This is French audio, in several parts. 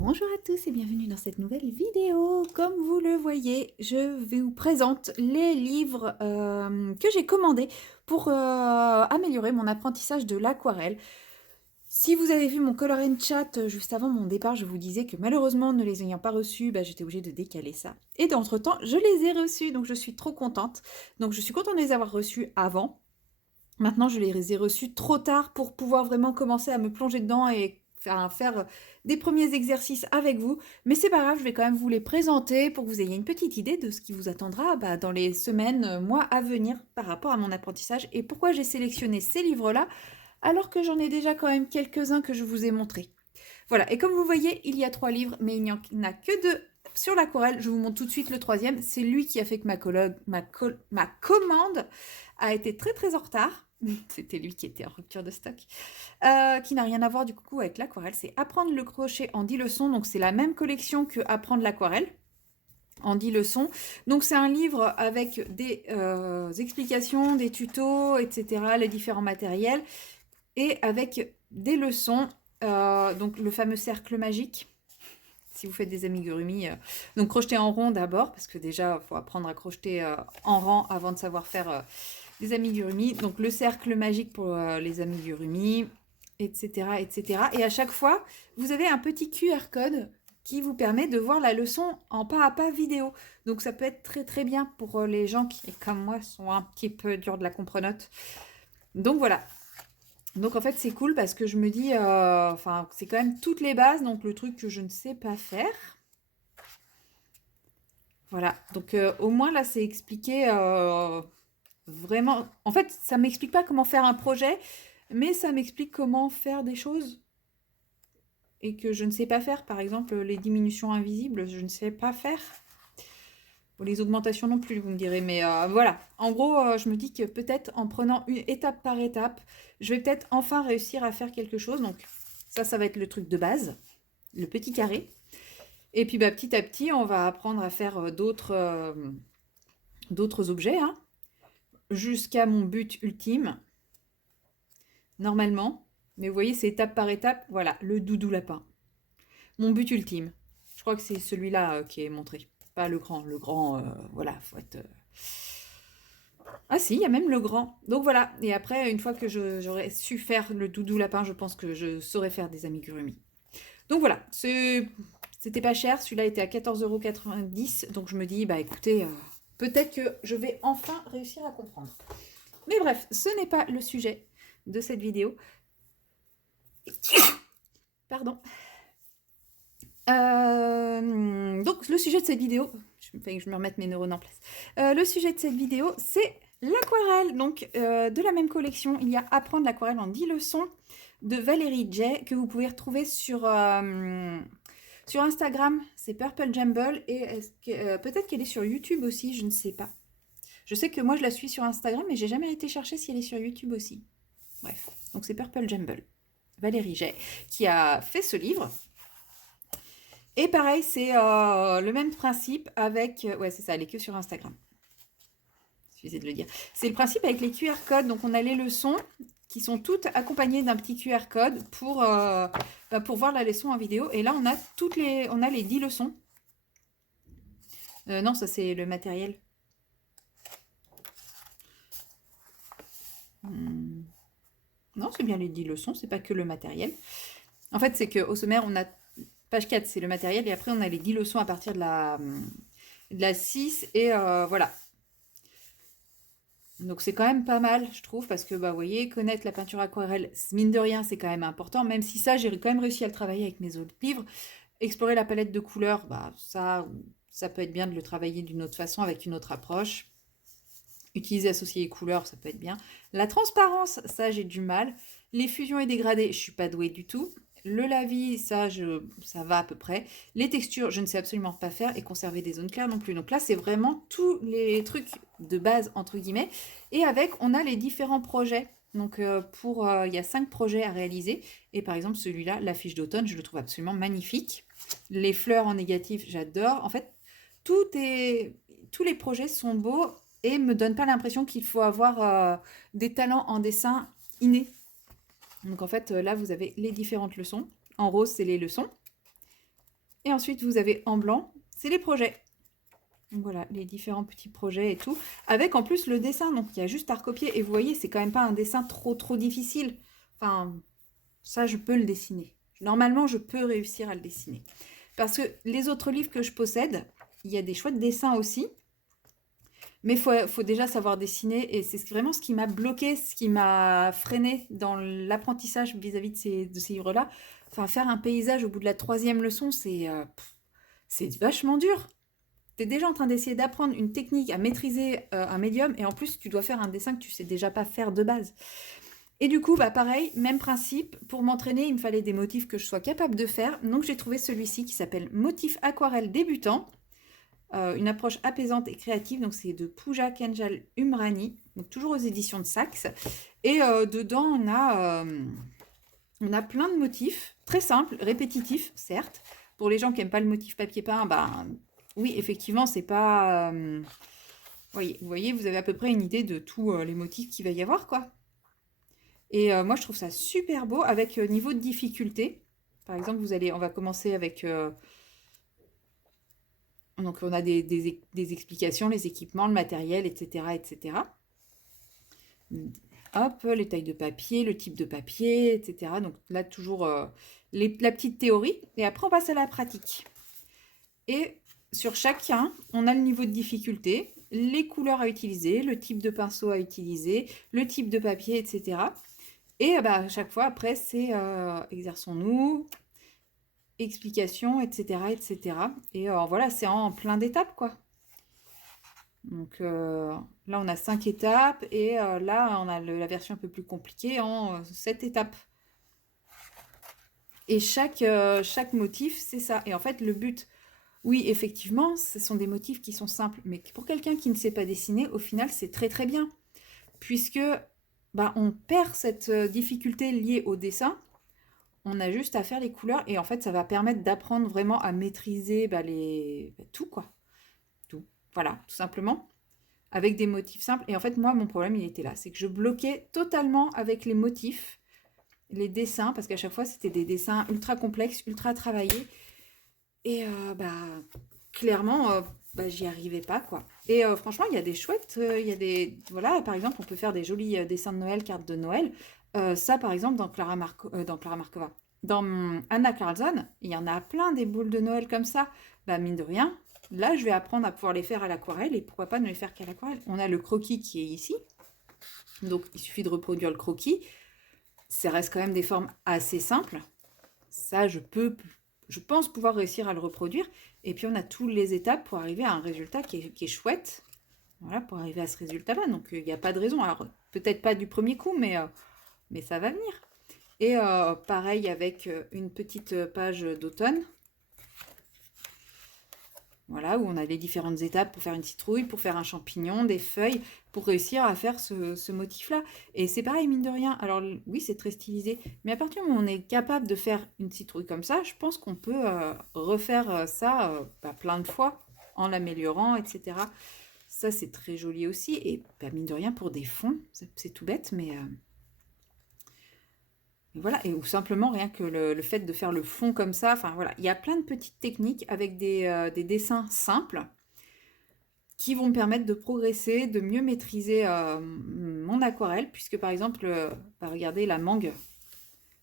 Bonjour à tous et bienvenue dans cette nouvelle vidéo. Comme vous le voyez, je vous présente les livres que j'ai commandés pour améliorer mon apprentissage de l'aquarelle. Si vous avez vu mon color and chat juste avant mon départ, je vous disais que malheureusement, ne les ayant pas reçus, j'étais obligée de décaler ça. Et d'entre-temps, je les ai reçus, donc je suis trop contente. Donc je suis contente de les avoir reçus avant. Maintenant, je les ai reçus trop tard pour pouvoir vraiment commencer à me plonger dedans et faire des premiers exercices avec vous. Mais c'est pas grave, je vais quand même vous les présenter pour que vous ayez une petite idée de ce qui vous attendra dans les semaines, mois à venir par rapport à mon apprentissage et pourquoi j'ai sélectionné ces livres-là alors que j'en ai déjà quand même quelques-uns que je vous ai montrés. Voilà, et comme vous voyez, il y a 3 livres, mais il n'y en a que 2 sur l'aquarelle. Je vous montre tout de suite le troisième. C'est lui qui a fait que ma commande a été très très en retard. C'était lui qui était en rupture de stock. Qui n'a rien à voir du coup avec l'aquarelle. C'est Apprendre le crochet en 10 leçons. Donc c'est la même collection que Apprendre l'aquarelle en 10 leçons. Donc c'est un livre avec des explications, des tutos, etc., les différents matériels, et avec des leçons, donc le fameux cercle magique, si vous faites des amigurumi. Donc crocheter en rond d'abord, parce que déjà, il faut apprendre à crocheter en rang avant de savoir faire des amigurumi. Donc le cercle magique pour les amigurumi, etc., etc. Et à chaque fois, vous avez un petit QR code qui vous permet de voir la leçon en pas à pas vidéo. Donc ça peut être très très bien pour les gens qui, comme moi, sont un petit peu durs de la comprenote. Donc voilà. Donc en fait c'est cool parce que je me dis, enfin c'est quand même toutes les bases, donc le truc que je ne sais pas faire. Voilà, donc au moins là c'est expliqué vraiment. En fait ça m'explique pas comment faire un projet, mais ça m'explique comment faire des choses et que je ne sais pas faire. Par exemple les diminutions invisibles, je ne sais pas faire. Ou les augmentations non plus, vous me direz. Mais voilà, en gros je me dis que peut-être en prenant une étape par étape, je vais peut-être enfin réussir à faire quelque chose. Donc ça va être le truc de base, le petit carré. Et puis petit à petit, on va apprendre à faire d'autres objets, hein, jusqu'à mon but ultime, normalement. Mais vous voyez, c'est étape par étape. Voilà, le doudou lapin. Mon but ultime. Je crois que c'est celui-là qui est montré. Pas le grand. Le grand, voilà, faut être... Ah si, il y a même le grand. Donc voilà. Et après, une fois que j'aurai su faire le doudou lapin, je pense que je saurai faire des amigurumi. Donc voilà, c'était pas cher, celui-là était à 14,90 €, donc je me dis, écoutez, peut-être que je vais enfin réussir à comprendre. Mais bref, ce n'est pas le sujet de cette vidéo. Pardon. Donc le sujet de cette vidéo, je me remette mes neurones en place. Le sujet de cette vidéo, c'est l'aquarelle. Donc de la même collection, il y a Apprendre l'aquarelle en 10 leçons de Valérie J que vous pouvez retrouver sur Instagram. C'est Purple Jumble et peut-être qu'elle est sur YouTube aussi, je ne sais pas. Je sais que moi je la suis sur Instagram, mais j'ai jamais été chercher si elle est sur YouTube aussi. Bref, donc c'est Purple Jumble, Valérie J qui a fait ce livre. Et pareil, c'est le même principe avec... ouais, c'est ça, elle est que sur Instagram. Excusez de le dire. C'est le principe avec les QR codes. Donc, on a les leçons qui sont toutes accompagnées d'un petit QR code pour voir la leçon en vidéo. Et là, on a les 10 leçons. Non, ça, c'est le matériel. Non, c'est bien les 10 leçons, c'est pas que le matériel. En fait, c'est qu'au sommaire, on a page 4, c'est le matériel, et après, on a les 10 leçons à partir de la 6, et voilà. Donc c'est quand même pas mal, je trouve, parce que, vous voyez, connaître la peinture aquarelle, mine de rien, c'est quand même important, même si ça, j'ai quand même réussi à le travailler avec mes autres livres. Explorer la palette de couleurs, ça peut être bien de le travailler d'une autre façon, avec une autre approche. Utiliser, associer les couleurs, ça peut être bien. La transparence, ça, j'ai du mal. Les fusions et dégradés, je suis pas douée du tout. Le lavis, ça va à peu près. Les textures, je ne sais absolument pas faire. Et conserver des zones claires non plus. Donc là, c'est vraiment tous les trucs de base, entre guillemets. Et avec, on a les différents projets. Donc il y a 5 projets à réaliser. Et par exemple, celui-là, la fiche d'automne, je le trouve absolument magnifique. Les fleurs en négatif, j'adore. En fait, tous les projets sont beaux et me donnent pas l'impression qu'il faut avoir des talents en dessin innés. Donc en fait, là, vous avez les différentes leçons. En rose, c'est les leçons. Et ensuite, vous avez en blanc, c'est les projets. Donc voilà, les différents petits projets et tout. Avec en plus le dessin, donc il y a juste à recopier. Et vous voyez, c'est quand même pas un dessin trop difficile. Enfin, ça, je peux le dessiner. Normalement, je peux réussir à le dessiner. Parce que les autres livres que je possède, il y a des chouettes dessins aussi. Mais faut déjà savoir dessiner. Et c'est vraiment ce qui m'a bloqué, ce qui m'a freiné dans l'apprentissage vis-à-vis de ces livres-là. Enfin, faire un paysage au bout de la 3e leçon, c'est vachement dur. Tu es déjà en train d'essayer d'apprendre une technique à maîtriser un médium et en plus tu dois faire un dessin que tu sais déjà pas faire de base. Et du coup, bah pareil, même principe, pour m'entraîner, il me fallait des motifs que je sois capable de faire. Donc j'ai trouvé celui-ci qui s'appelle Motif aquarelle débutant, une approche apaisante et créative. Donc c'est de Pooja Kenjal Umrani, donc toujours aux éditions de Saxe. Et dedans, on a plein de motifs, très simples, répétitifs, certes. Pour les gens qui n'aiment pas le motif papier peint, bah oui, effectivement, c'est pas... vous voyez, vous avez à peu près une idée de tous les motifs qu'il va y avoir, quoi. Et moi, je trouve ça super beau avec niveau de difficulté. Par exemple, on va commencer avec... donc, on a des explications, les équipements, le matériel, etc., etc. Hop, les tailles de papier, le type de papier, etc. Donc là, toujours la petite théorie. Et après, on passe à la pratique. Et sur chacun, on a le niveau de difficulté, les couleurs à utiliser, le type de pinceau à utiliser, le type de papier, etc. Et bah, à chaque fois, après, c'est exerçons-nous, explications, etc., etc. Et voilà, c'est en plein d'étapes, quoi. Donc là, on a 5 étapes et là, on a la version un peu plus compliquée en 7 étapes. Et chaque motif, c'est ça. Et en fait, le but, oui, effectivement, ce sont des motifs qui sont simples, mais pour quelqu'un qui ne sait pas dessiner, au final, c'est très bien. Puisque bah, on perd cette difficulté liée au dessin, on a juste à faire les couleurs et en fait, ça va permettre d'apprendre vraiment à maîtriser tout, quoi. Tout. Voilà, tout simplement. Avec des motifs simples. Et en fait, moi, mon problème, il était là. C'est que je bloquais totalement avec les motifs, les dessins, parce qu'à chaque fois, c'était des dessins ultra complexes, ultra travaillés. Et bah, clairement, bah, j'y arrivais pas, quoi. Et franchement, il y a des chouettes, il y a des... Voilà, par exemple, on peut faire des jolis dessins de Noël, cartes de Noël. Ça, par exemple, dans Clara Markova. Dans Anna Carlson, il y en a plein des boules de Noël comme ça. Bah, mine de rien, là, je vais apprendre à pouvoir les faire à l'aquarelle et pourquoi pas ne les faire qu'à l'aquarelle. On a le croquis qui est ici. Donc, il suffit de reproduire le croquis. Ça reste quand même des formes assez simples. Ça, je pense pouvoir réussir à le reproduire. Et puis, on a toutes les étapes pour arriver à un résultat qui est chouette. Voilà, pour arriver à ce résultat-là. Donc, il n'y a pas de raison. Alors, peut-être pas du premier coup, mais ça va venir. Et pareil avec une petite page d'automne. Voilà, où on a les différentes étapes pour faire une citrouille, pour faire un champignon, des feuilles, pour réussir à faire ce motif-là. Et c'est pareil, mine de rien. Alors oui, c'est très stylisé, mais à partir du moment où on est capable de faire une citrouille comme ça, je pense qu'on peut refaire ça plein de fois en l'améliorant, etc. Ça, c'est très joli aussi. Et mine de rien, pour des fonds, c'est tout bête, mais... voilà, ou simplement rien que le fait de faire le fond comme ça, enfin voilà, il y a plein de petites techniques avec des dessins simples qui vont me permettre de progresser, de mieux maîtriser mon aquarelle, puisque par exemple, regardez la mangue.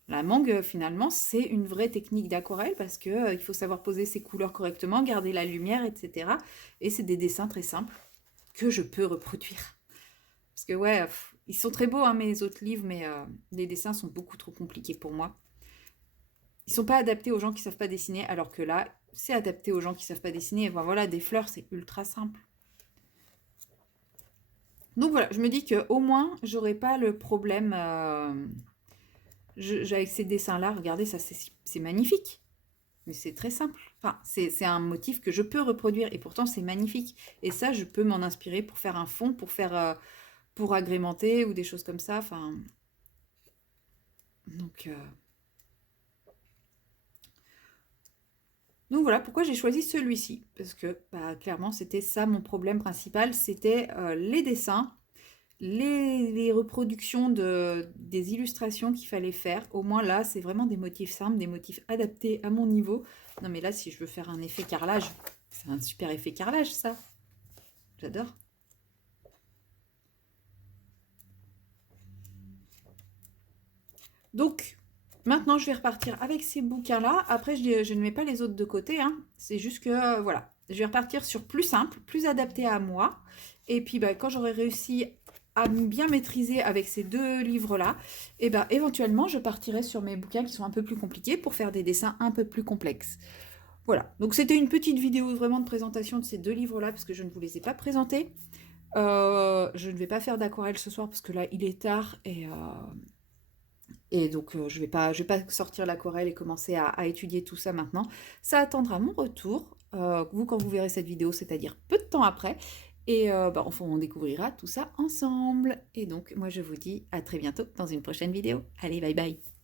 La mangue, finalement, c'est une vraie technique d'aquarelle parce que il faut savoir poser ses couleurs correctement, garder la lumière, etc. Et c'est des dessins très simples que je peux reproduire. Parce que ouais, ils sont très beaux, hein, mes autres livres, mais les dessins sont beaucoup trop compliqués pour moi. Ils sont pas adaptés aux gens qui savent pas dessiner, alors que là, c'est adapté aux gens qui savent pas dessiner. Et voilà, des fleurs, c'est ultra simple. Donc voilà, je me dis que au moins, j'aurai pas le problème avec ces dessins-là. Regardez, ça, c'est magnifique. Mais c'est très simple. Enfin, c'est un motif que je peux reproduire et pourtant c'est magnifique. Et ça, je peux m'en inspirer pour faire un fond, pour agrémenter ou des choses comme ça. Enfin, donc, donc voilà pourquoi j'ai choisi celui-ci. Parce que bah, clairement, c'était ça mon problème principal. C'était les dessins. les reproductions des illustrations qu'il fallait faire. Au moins là, c'est vraiment des motifs simples, des motifs adaptés à mon niveau. Non mais là, si je veux faire un effet carrelage, c'est un super effet carrelage ça. J'adore. Donc, maintenant, je vais repartir avec ces bouquins-là. Après, je ne mets pas les autres de côté, hein. C'est juste que, voilà, je vais repartir sur plus simple, plus adapté à moi. Et puis, bah, quand j'aurai réussi à bien maîtriser avec ces deux livres-là, et ben éventuellement, je partirai sur mes bouquins qui sont un peu plus compliqués pour faire des dessins un peu plus complexes. Voilà, donc c'était une petite vidéo vraiment de présentation de ces deux livres-là, parce que je ne vous les ai pas présentés. Je ne vais pas faire d'aquarelle ce soir, parce que là, il est tard, et donc, je vais pas sortir l'aquarelle et commencer à étudier tout ça maintenant. Ça attendra mon retour, vous quand vous verrez cette vidéo, c'est-à-dire peu de temps après. Et bah, enfin, on découvrira tout ça ensemble. Et donc, moi, je vous dis à très bientôt dans une prochaine vidéo. Allez, bye bye!